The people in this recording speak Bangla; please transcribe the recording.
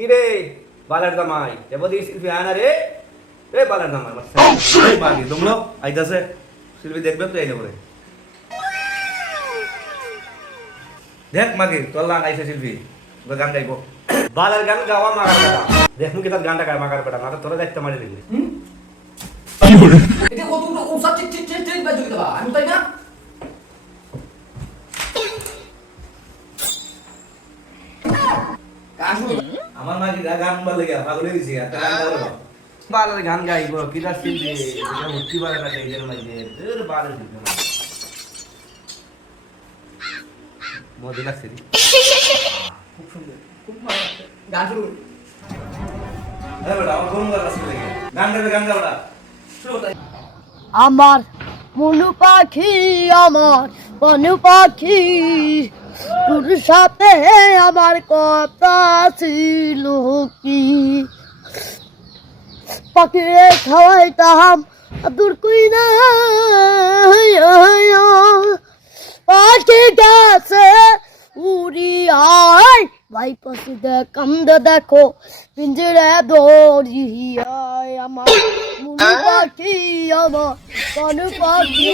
কি রে বালার জামাই এবদি শিল্পী আনা রে এ বালার জামাই এই মাগি তোমরা আইতাছে শিল্পী দেখবে তো আইলে পরে দেখ মাগি তোর লাগ আইছে শিল্পী গান গাইবো বালার গান গাওয়া মাগার বেটা দেখুন কি তার গানটা গায় মাগার বেটা না তোরা দেখতে মারি দিবি এটা কতগুলো ওসা ঠিক ঠিক ঠিক ঠিক বাজে দিবা আমি তাই না আমার মাগি গান বলে গিয়া পাগল হয়ে গেছি একটা গান গাবো বালার গান গাইবো কি তার শিল্পী এটা উঠি বালা না এইদের মাঝে এর বালার শিল্পী মজা লাগছে খুব সুন্দর খুব ভালো গান শুরু হ্যাঁ বেটা আমার কোন গান আছে লাগে গান গাবে গান গাওটা শুরু তাই আমার মনু পাখি আমার বনু পাখি তোর সাথে আমার কথা ছিল কি পাখিরে খাওয়াইতাম আদর কই না পাখি গাছে উড়ি আয় ভাই পাশে কান্দ দেখো পিঞ্জরে দৌড়ি আয় আমার মনু পাখি আমার বনু পাখি